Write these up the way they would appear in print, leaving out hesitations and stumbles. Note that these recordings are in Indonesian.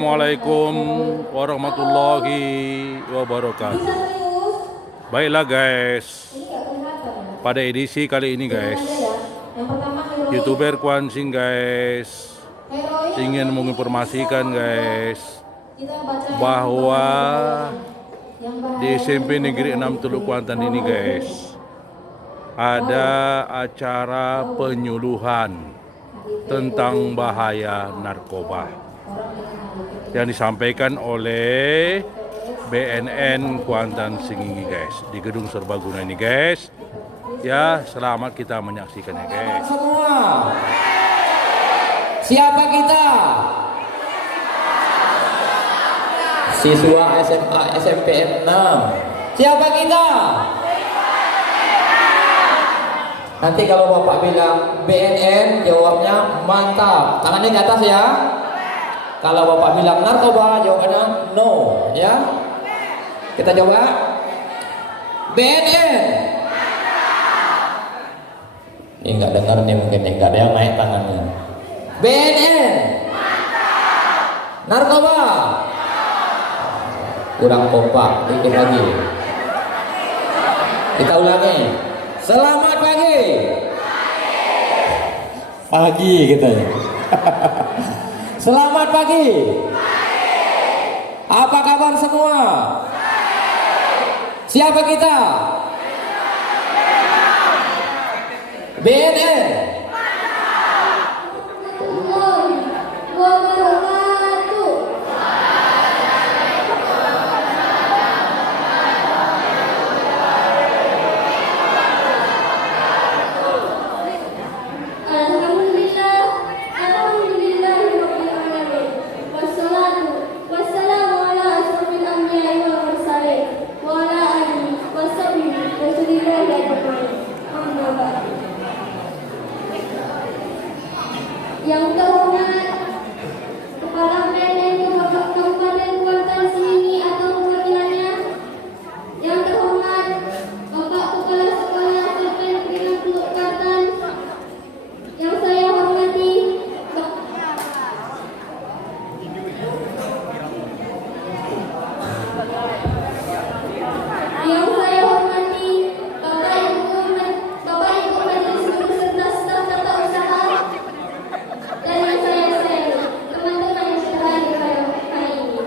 Assalamualaikum warahmatullahi wabarakatuh. Baiklah guys, pada edisi kali ini guys, YouTuber Kuansing guys ingin menginformasikan guys bahwa di SMP Negeri 6 Teluk Kuantan ini guys ada acara penyuluhan tentang bahaya narkoba yang disampaikan oleh BNN Kuantan Singingi guys di Gedung Serbaguna ini guys. Ya, selamat kita menyaksikannya guys. Semua. Siapa kita? Siswa SMA SMP 6. Siapa kita? Nanti kalau Bapak bilang BNN, jawabnya mantap. Tangannya di atas ya. Kalau Bapak bilang narkoba, jawabannya no, ya. Kita coba. BNN. Ini nggak dengar nih mungkin, nggak ada yang naik tangannya. BNN. Narkoba. Kurang kompak, dikit lagi. Kita ulangi. Selamat pagi. Pagi gitu ya. Selamat pagi. Apa kabar semua? Siapa kita? BNN. Yang terhormat Kepala BNN Kabupaten Kuantan Singingi atau perwakilannya, yang terhormat Bapak Kepala Sekolah SMP Negeri 6 Teluk Kuantan, yang saya hormati Bapak Ibu Majelis Guru serta staf tata usaha, dan yang saya sayangi, teman-teman yang sudah hadir pada hari ini.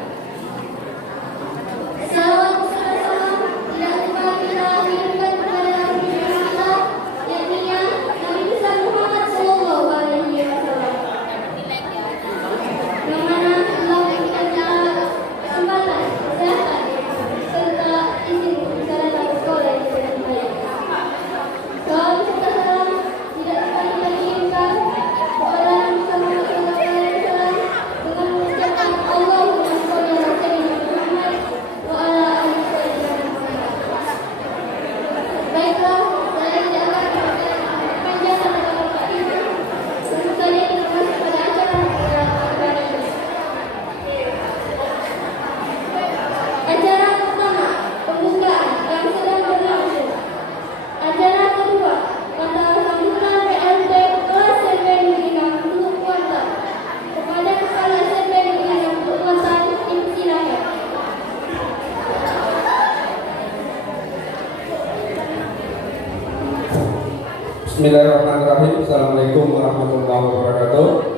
Salawat serta salam tidak lupa kita kirimkan kepada Nabi kita, yakni Nabi besar Muhammad Sallallahu Alaihi Wasallam, yang mana Allah memberikan kesempatan, kesehatan, serta izin berjalan ke sekolah yang dengan baik. Salawat serta salam tidak lupa kita kirimkan kepada Nabi Sallallahu Alaihi Wasallam dengan mengucapkan Allahumma sholli ala sayyidina Muhammad wa ala ali sayyidina Muhammad. Baiklah, saya tidak akan berpanjang dalam tempat ini. Langsung saja kita masuk pada acara hari ini. Acara pertama, pembukaan yang sedang berlangsung. Acara kedua, pada sambutan PLT kelas SMP Negeri 6 Teluk Kuantan kepada Kepala SMP Negeri 6 Teluk Kuantan, dipersilakan. Bismillahirrahmanirrahim. Assalamualaikum warahmatullahi wabarakatuh.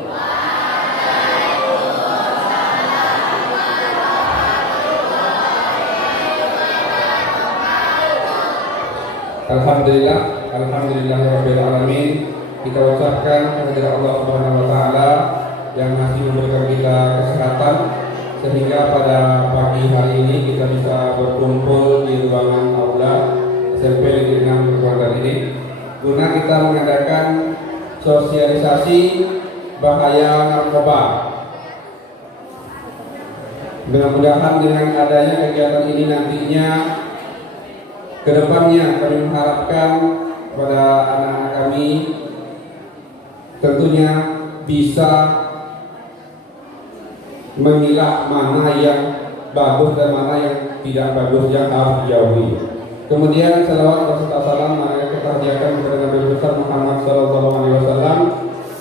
Alhamdulillahirabbil alamin. Kita ucapkan kepada Allah Subhanahu wa taala yang masih memberikan kita kesehatan sehingga pada pagi hari ini kita bisa berkumpul di ruangan aula SMP Negeri 6 Kuantan ini guna kita mengadakan sosialisasi bahaya narkoba. Mudah-mudahan dengan adanya kegiatan ini nantinya kedepannya kami mengharapkan kepada anak-anak kami tentunya bisa memilah mana yang bagus dan mana yang tidak bagus yang harus dijauhi. Kemudian salawat beserta salam mari kita hadiahkan kepada Nabi besar Muhammad sallallahu alaihi wasallam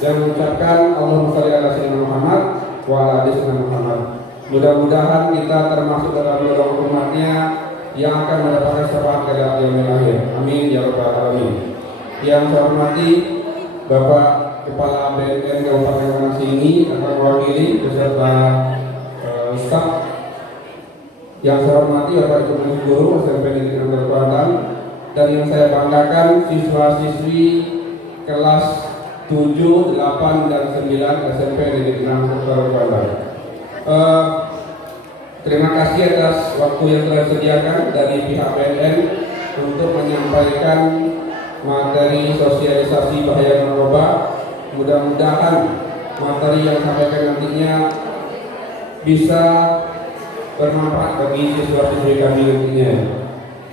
yang mengucapkan Allahumma shalli ala sayyidina Muhammad wa ala ali sayyidina Muhammad. Mudah-mudahan kita termasuk dalam golongan umatnya yang akan mendapatkan syafaat pada yaumil akhir. Amin ya rabbal alamin. Yang saya hormati Bapak Kepala BNN Kabupaten Wonosobo akan mewakili beserta staf. Yang saya hormati Bapak Ibu Guru SMP Negeri 6 Kuantan, dan yang saya banggakan siswa-siswi kelas 7, 8, dan 9 SMP Negeri 6 Kuantan. Terima kasih atas waktu yang telah disediakan dari pihak BNN untuk menyampaikan materi sosialisasi bahaya narkoba. Mudah-mudahan materi yang disampaikan nantinya bisa bermanfaat bagi siswa-siswi kami nantinya.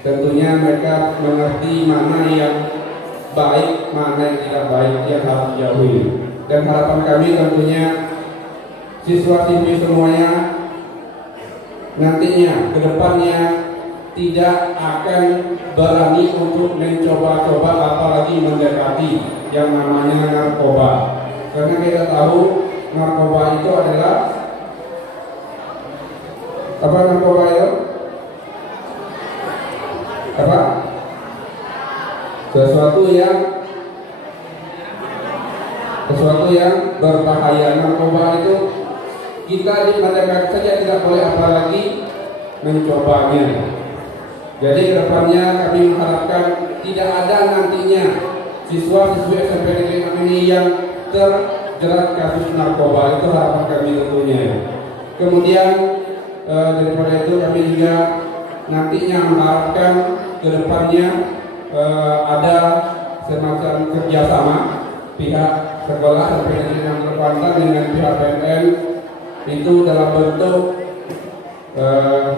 Tentunya mereka mengerti mana yang baik, mana yang tidak baik yang harus dijauhi. Dan harapan kami tentunya siswa-siswi semuanya nantinya kedepannya tidak akan berani untuk mencoba-coba apalagi mendekati yang namanya narkoba, karena kita tahu narkoba itu adalah apa? Narkoba itu apa? Sesuatu yang berbahaya. Narkoba itu kita dimanjakan saja, tidak boleh apalagi mencobanya. Jadi kedepannya kami mengharapkan tidak ada nantinya siswa-siswi SMP Negeri 6 ini yang terjerat kasus narkoba. Itu harapan kami tentunya. Kemudian daripada itu kami juga nantinya mengharapkan kedepannya ada semacam kerjasama pihak sekolah SMP Negeri 6 Kuantan dengan pihak BNN, itu dalam bentuk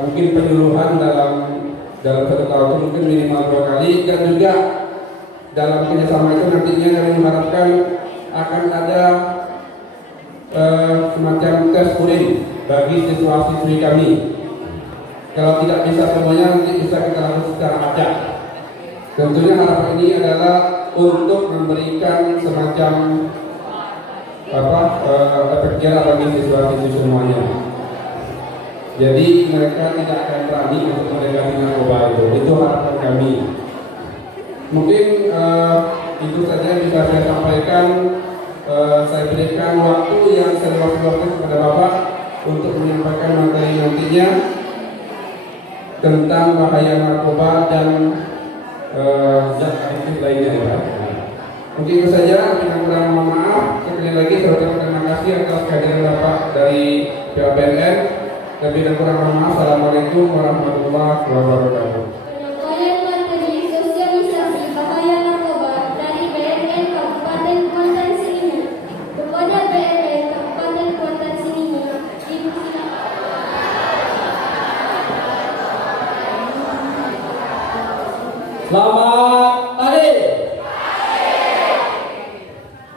mungkin penyuluhan dalam satu tahun itu mungkin minimal 2 kali, dan juga dalam kerjasama itu nantinya kami mengharapkan akan ada semacam tes urin bagi siswa-siswi kami. Kalau tidak bisa semuanya nanti bisa kita lakukan secara acak. Tentunya harapan ini adalah untuk memberikan semacam efek jerah bagi siswa-siswi semuanya. Jadi mereka tidak akan berani untuk mendekati narkoba itu. Itu harapan kami. Mungkin itu saja yang bisa saya sampaikan. Saya berikan waktu yang seluas-luasnya kepada Bapak untuk menyampaikan materi nantinya tentang bahaya narkoba dan zat adiktif lainnya. Ya. Mungkin itu saja. Dengan kurang mohon maaf. Sekali lagi saya ucapkan terima kasih atas kehadiran Bapak dari pihak BNN. Lebih dan kurang mohon maaf. Assalamualaikum warahmatullahi wabarakatuh. Penyampaian materi sosialisasi bahaya narkoba dari BNN Kabupaten Kuantan Sengingi. Kepada BNN Kabupaten Kuantan Sengingi, dipersilakan. Selamat pagi.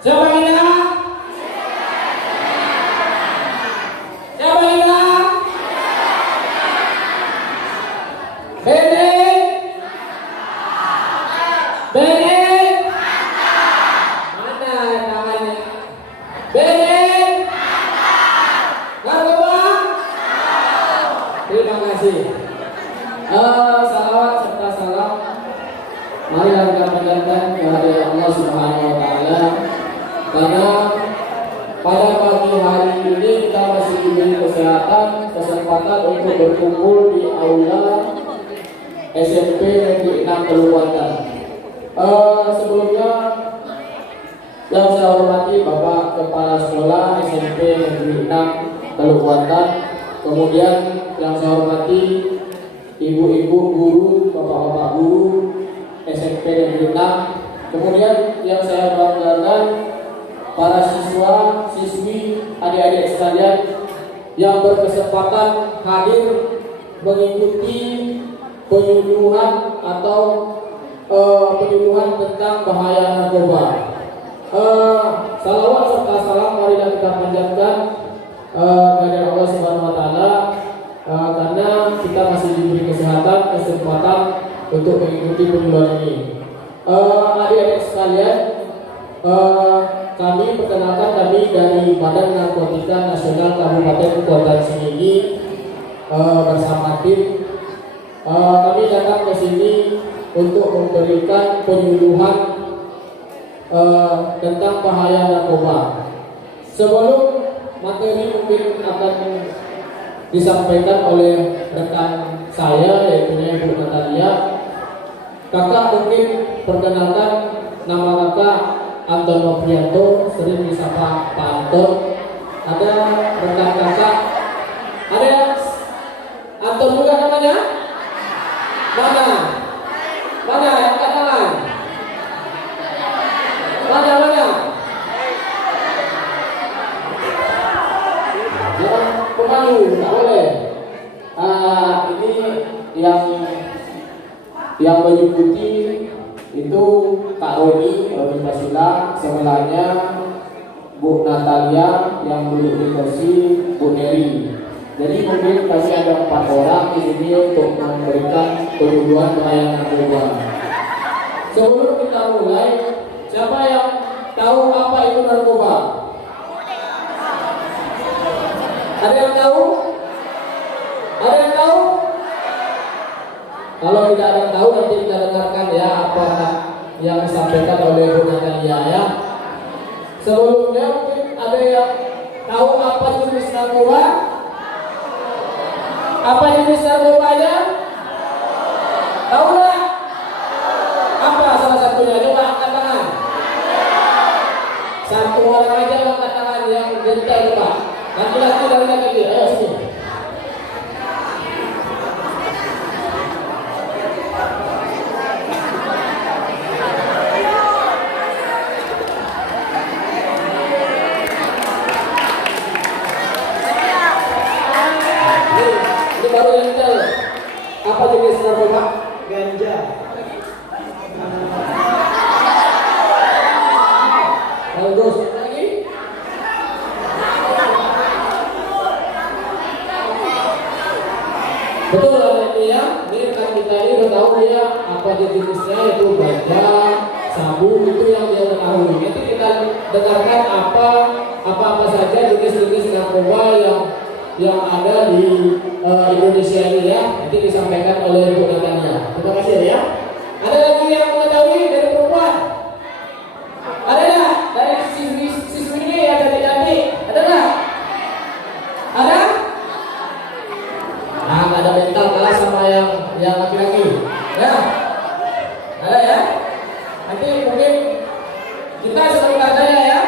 Siapa kita? Siapa kita? BNN. BNN. Mana tangannya? BNN. Narkoba. Terima kasih. Salawat serta salam marilah kita panjatkan kehadirat Allah Subhanahu wa taala, karena pada pagi hari ini kita masih diberi kesempatan untuk berkumpul di aula SMP Negeri 6 Teluk Kuantan. Sebelumnya yang saya hormati Bapak Kepala Sekolah SMP Negeri 6 Teluk Kuantan, kemudian yang saya hormati ibu-ibu guru, bapak-bapak guru SMP Negeri 6, kemudian yang saya banggakan para siswa, siswi, adik-adik sekalian yang berkesempatan hadir mengikuti penyuluhan atau penyuluhan tentang bahaya narkoba. Salawat serta salam marilah kita panjatkan kepada Allah Subhanahu wa taala, karena kita masih diberi kesempatan untuk mengikuti penyuluhan ini. Adik-adik sekalian, kami perkenalkan, kami dari Badan Narkotika Nasional Kabupaten Kuantan Sengingi. ini bersama tim kami datang ke sini untuk memberikan penyuluhan tentang bahaya narkoba. Sebelum materi mungkin akan disampaikan oleh rekan saya yaitu Ibu Natalia, kakak mungkin perkenalkan nama kakak Anton Noprianto, sering disapa Pak Anton. Ada rekan kakak, ada yang Anton juga namanya? Mana? Mana yang angkat tangan? Mana? Jangan pemalu, tak boleh. Ini yang baju putih itu Kak Roni Pasila, sebelahnya Bu Natalia, yang duduk di kursi Bu Neri. Jadi mungkin kami ada 4 orang di sini untuk memberikan penyuluhan bahaya narkoba. Sebelum kita mulai, siapa yang tahu apa itu narkoba? Ada yang tahu? Ada yang tahu? Kalau tidak ada yang tahu, nanti kita dengarkan ya apa yang disampaikan oleh Bu Natalia ya. Sebelumnya mungkin ada yang tahu apa jenis narkoba? Apa jenis narbobanya? Tahu nggak? Apa salah satunya? Coba angkat tangan. Satu orang aja yang angkat tangan yang gentel coba. Laki-laki dari laki-laki. Ayo sini. Ini baru yang gentel. Apa jenis narkoba? Ganja. Bagus. Lagi? Betul ini ya. Ini kan kita ini udah tahu dia apa jenisnya, itu ganja, sabu, itu yang dia ketahui. Nanti kita dengarkan apa saja jenis-jenis narkoba yang ada di Indonesia ini ya. Nanti disampaikan oleh Bu Natalia. Terima kasih ya. Ada lagi yang mengetahui dari perempuan? Ada nggak? Dari siswi ini ada adik-adik? Ada nggak? Ada? Nah, nggak ada mental kalah sama yang laki-laki. Ya? Ada ya? Nanti mungkin kita sebentar saja ya.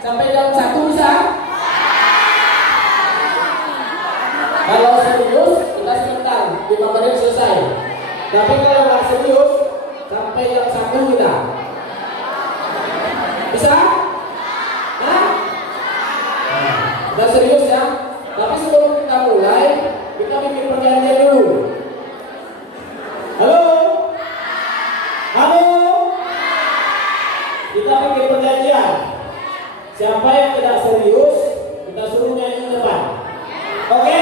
Sampai jam 1 bisa? Kalau serius, kita sebentar, 5 menit selesai. Tapi kalau nggak serius, sampai jam 1 kita. Bisa? Hah? Kita serius ya. Tapi sebelum kita mulai, kita bikin perjanjian dulu. Halo? Halo? Kita bikin perjanjian. Siapa yang tidak serius, kita suruh nyanyi depan. Oke?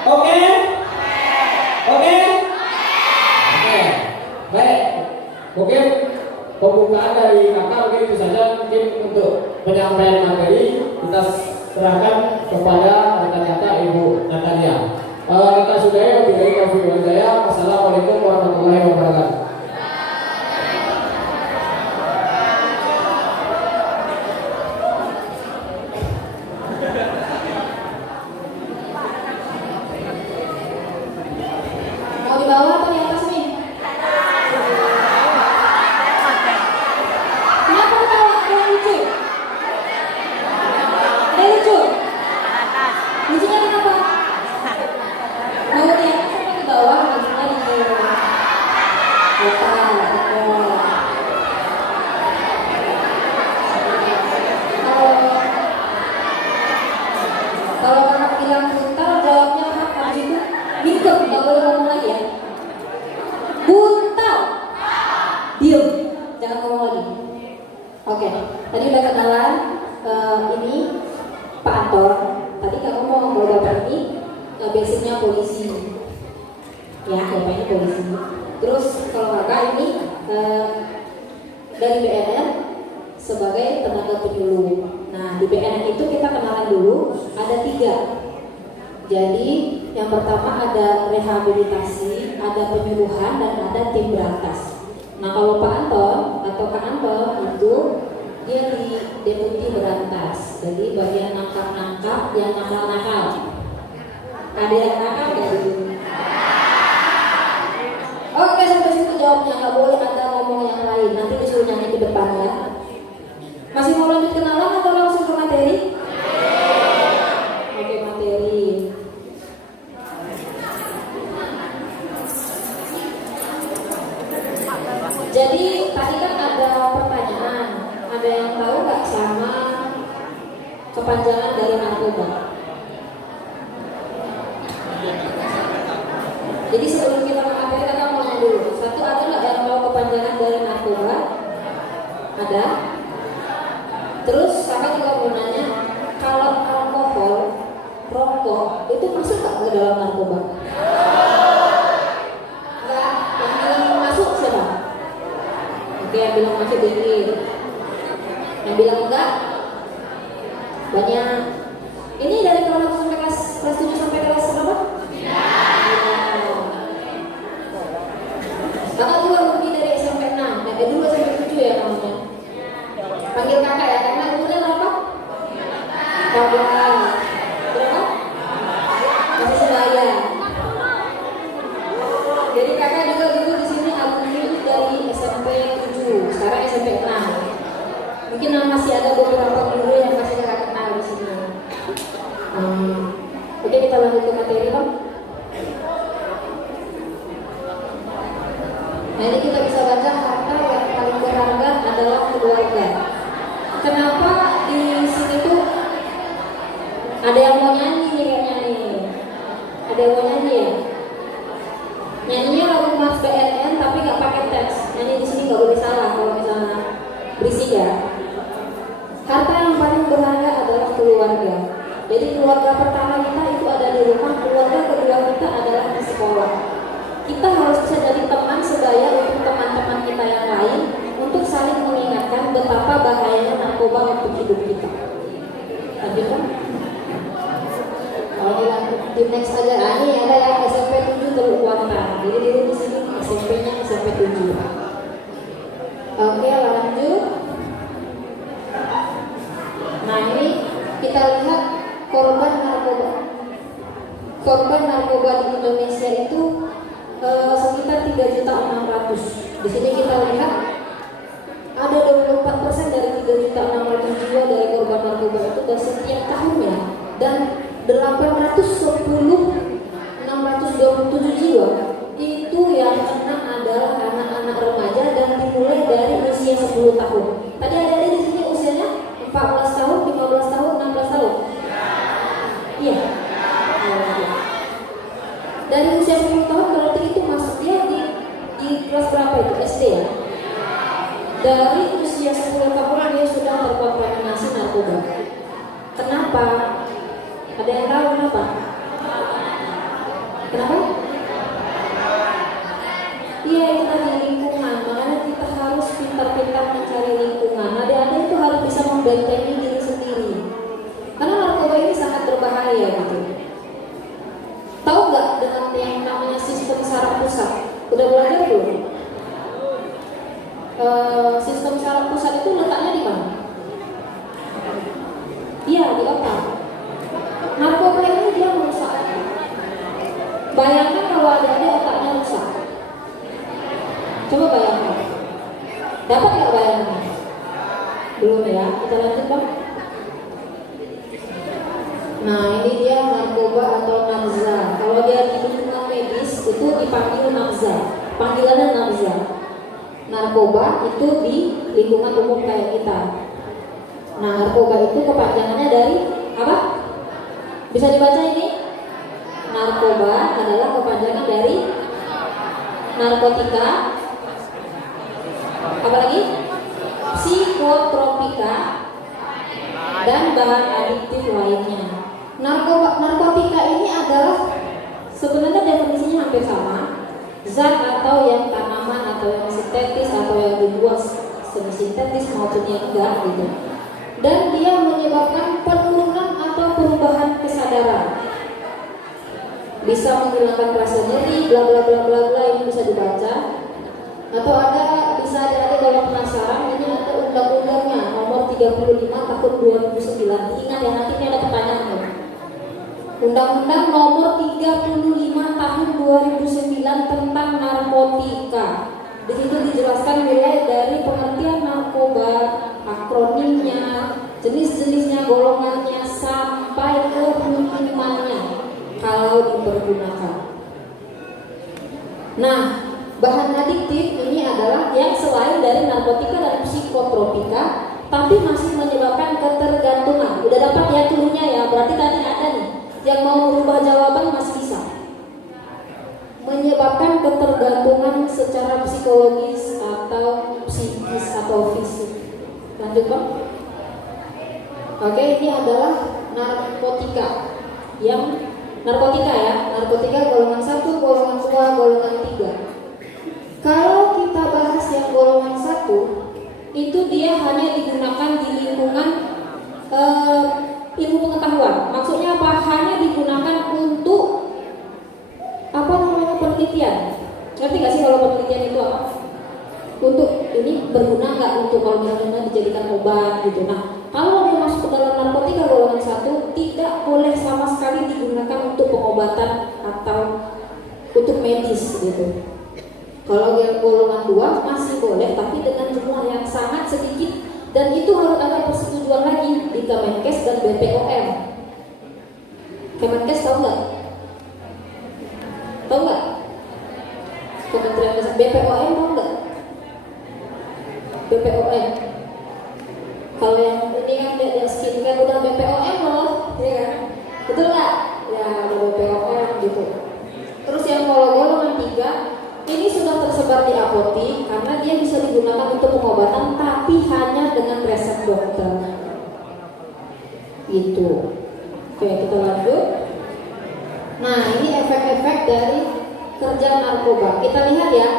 Oke? Oke? Oke. Baik. Mungkin pembukaan dari kakak mungkin itu saja, mungkin untuk penyampaian materi kita serahkan kepada rekan-rekan Ibu Natalia. Kita sudahi wabillahi taufiq wal hidayah. Wassalamualaikum warahmatullahi wabarakatuh. Mau di bawah atau di atas nih? Kenapa ketawa? Ada yang lucu? Ada yang lucu? Lucunya kenapa? Mau di atas atau di bawah? Lucunya di bawah. Kalau kakak bilang buntal, jawabnya apa? Habis itu mingkem, nggak boleh ngomong lagi ya. Buntal, diem, jangan ngomong lagi. Oke, tadi udah kenalan. Ini Pak Anton. Tadi nggak ngomong kalau bapak ini basicnya polisi, ya bapaknya polisi. Terus kalau kakak ini dari BNN sebagai tenaga penyuluh. Nah, di BNN itu kita kenalan dulu, ada 3. Jadi, yang pertama ada rehabilitasi, ada penyuluhan, dan ada tim berantas. Nah, kalau Pak Anton atau Kak Anton itu dia di deputi berantas, jadi bagian nangkap-nangkap yang nakal-nakal. Ada yang nakal nggak dulu? Oke, sampai situ jawabnya, nggak boleh ada ngomong yang lain. Nanti disuruh nyanyi ke depan ya. Masih mau lanjut kenalan atau langsung ke materi? Oke, materi. Jadi tadi kan ada pertanyaan, ada yang tahu nggak sama kepanjangan dari narkoba? Jadi sebelum kita ke materi, kita mau nanya dulu. Satu, ada nggak yang tahu kepanjangan dari narkoba? Ada. Terus kakak juga mau nanya, kalau alkohol, rokok itu masuk nggak ke dalam narkoba? Enggak. Yang bilang masuk siapa? Oke, yang bilang masuk dikit. Yang bilang enggak? Banyak. Ini dari kelas 1 sampai kelas 7 sampai kelas berapa? Kakak juga lebih dari SMP 6, dulu SMP 7 ya namanya. Panggil kakak ya, karena umurnya berapa? 14. Berapa? Masih sebaya. Jadi kakak juga dulu di sini alumni dari SMP 7, sekarang SMP 6. Mungkin masih ada beberapa guru yang masih kakak kenal di sini. Oke, kita lanjut ke materi, Bang. Nah, ini kita bisa baca harta yang paling berharga adalah keluarga. Kenapa di sini tuh ada yang mau nyanyi nih kayaknya nih? Ada yang mau nyanyi ya? Nyanyinya lagu Mas BNN tapi nggak pakai teks. Nyanyi di sini nggak boleh salah kalau misalnya berisik ya. Harta yang paling berharga adalah keluarga. Jadi keluarga pertama kita itu ada di rumah, keluarga kedua kita adalah di sekolah. Kita harus bisa jadi teman sebaya untuk teman-teman kita yang lain, untuk saling mengingatkan betapa bahayanya narkoba untuk hidup kita. Lanjut kan? Kalau di next aja, ini ada yang SMP 7 Teluk Kuantan. Jadi dulu di sini SMP-nya SMP 7. Oke, lanjut. Nah, ini kita lihat korban narkoba. Korban narkoba di Indonesia itu sekitar 3.600.000. Di sini kita lihat ada 24% dari 3.600.000 jiwa dari korban narkoba itu dan setiap tahunnya, dan 627 jiwa itu yang kena adalah anak-anak remaja dan dimulai dari usia 10 tahun. Tadi ada di sini usianya 14 tahun, 15 tahun, 16 tahun. Iya. Dari usia 10 tahun berarti itu masuk dia di kelas berapa itu? SD ya? Dari usia 10 tahun dia sudah terkontaminasi narkoba. Kenapa? Ada yang tahu kenapa? Kenapa? Iya, itu tadi lingkungan. Makanya kita harus pintar-pintar mencari lingkungan. Adik-adik itu harus bisa membentengi diri sendiri. Karena narkoba ini sangat berbahaya gitu. Tahu nggak dengan yang namanya sistem saraf pusat? Udah belajar belum? Sistem saraf pusat itu letaknya di mana? Iya, di otak. Narkoba ini dia merusak. Bayangkan kalau ada otaknya rusak. Coba bayangkan. Dapat nggak bayangannya? Belum ya. Kita lanjut, Bang. Nah, ini dia narkoba atau nabza. Kalau dia di lingkungan medis itu dipanggil nabza. Panggilannya nabza. Narkoba itu di lingkungan umum kayak kita. Nah, narkoba itu kepanjangannya dari apa? Bisa dibaca ini? Narkoba adalah kepanjangan dari narkotika. Apa lagi? Psikotropika dan bahan adiktif lainnya. Narkotika ini adalah sebenarnya definisinya hampir sama. Zat atau yang tanaman atau yang sintetis atau yang dibuat semi sintetis maupun yang enggak gitu. dan dia menyebabkan penurunan atau perubahan kesadaran. Bisa menghilangkan rasa nyeri, bla bla bla bla bla, ini bisa dibaca. Atau ada, bisa ada kalau penasaran, ini ada undang-undangnya nomor 35 tahun 2009. Ingat ya, nanti ini ada pertanyaan. Undang-undang nomor 35 tahun 2009 tentang narkotika. Di situ dijelaskan mulai dari pengertian narkoba, akronimnya, jenis-jenisnya, golongannya, sampai ke hukumannya kalau dipergunakan. Nah, bahan adiktif ini adalah yang selain dari narkotika dan psikotropika, tapi masih menyebabkan ketergantungan. Udah dapat ya cluenya ya, berarti tadi ada nih. Yang mau merubah jawaban masih bisa. Menyebabkan ketergantungan secara psikologis atau psikis atau fisik. Lanjut Pak. Oke, ini adalah narkotika. Yang narkotika ya, narkotika golongan 1, golongan 2, golongan 3. Kalau kita bahas yang golongan 1, itu dia hanya digunakan di lingkungan ilmu pengetahuan. Maksudnya apa? Hanya digunakan untuk apa namanya, penelitian. Ngerti nggak sih kalau penelitian itu apa? Untuk ini berguna nggak untuk kalau misalnya dijadikan obat gitu. Nah, kalau mau masuk ke dalam narkotika golongan 1, tidak boleh sama sekali digunakan untuk pengobatan atau untuk medis gitu. Kalau yang golongan 2 masih boleh, tapi dengan jumlah yang sangat sedikit, dan itu harus ada persetujuan lagi di Kemenkes dan BPOM. Kemenkes tahu nggak? Tahu nggak? Kementerian Kesehatan. BPOM tahu nggak? BPOM. Kalau yang ini kan yang skincare udah BPOM loh, ya kan? Betul nggak? Ya udah BPOM gitu. Terus yang golongan 3 ini sudah tersebar di apotik karena dia bisa digunakan untuk pengobatan, tapi hanya dengan resep dokter. Gitu. Oke, kita lanjut. Nah, ini efek-efek dari kerja narkoba. Kita lihat ya.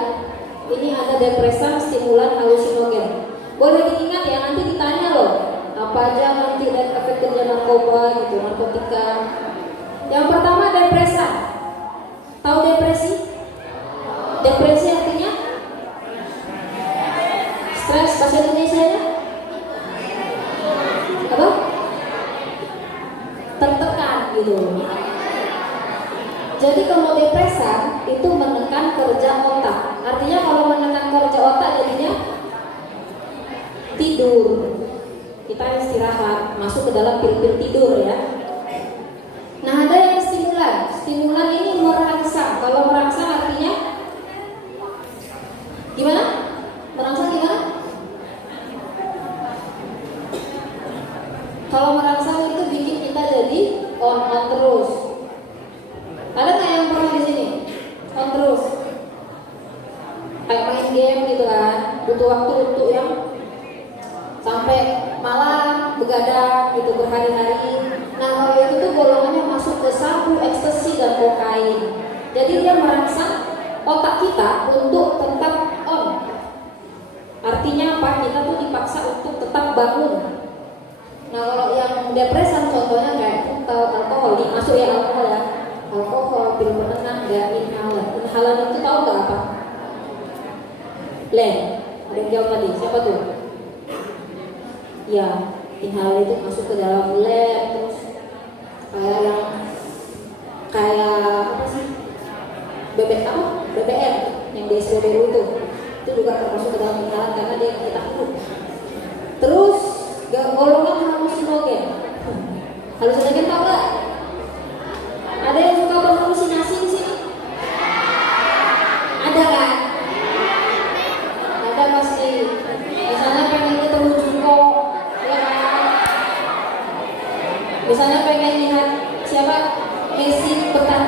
Ini ada depresan, stimulan, halusinogen. Boleh diingat ya, nanti ditanya loh. Apa aja nanti efek kerja narkoba gitu, narkotika. Yang pertama depresan. Tahu depresi? Depresi artinya stres, bahasa Indonesianya apa? Tertekan gitu. Jadi kalau depresan itu menekan kerja otak. Artinya kalau menekan kerja otak jadinya tidur. Kita istirahat, masuk ke dalam pil-pil tidur ya. Nah, ada yang stimulan. Stimulan ini merangsang. Kalau merangsang artinya gimana? Merangsang gimana? Kalau merangsang itu bikin kita jadi on terus. Ada nggak yang pernah di sini on terus? Kayak main game gitu kan, butuh waktu untuk yang sampai malam begadang gitu berhari-hari. Nah, kalau itu tuh golongannya masuk ke sabu, ekstasi dan kokain. Jadi dia merangsang otak kita untuk tetap on. Artinya apa? Kita tuh dipaksa untuk tetap bangun. Nah, kalau yang depresan contohnya kayak alkohol, nih masuk ya alkohol ya. Alkohol, pil penenang, dan inhalan. Inhalan itu tahu nggak apa? Ada yang jawab tadi, siapa tuh? Ya, inhalan itu masuk ke dalam lab, terus kayak apa sih? BBM yang di SPBU itu juga termasuk ke dalam inhalan karena dia kita hidup. Terus golongan halusinogen. Halusinogen tahu nggak? Ada yang suka berhalusinasi di sini? Ada kan? Ada pasti. Misalnya pengen ketemu Jungko, ya kan? Misalnya pengen lihat siapa Messi bertanding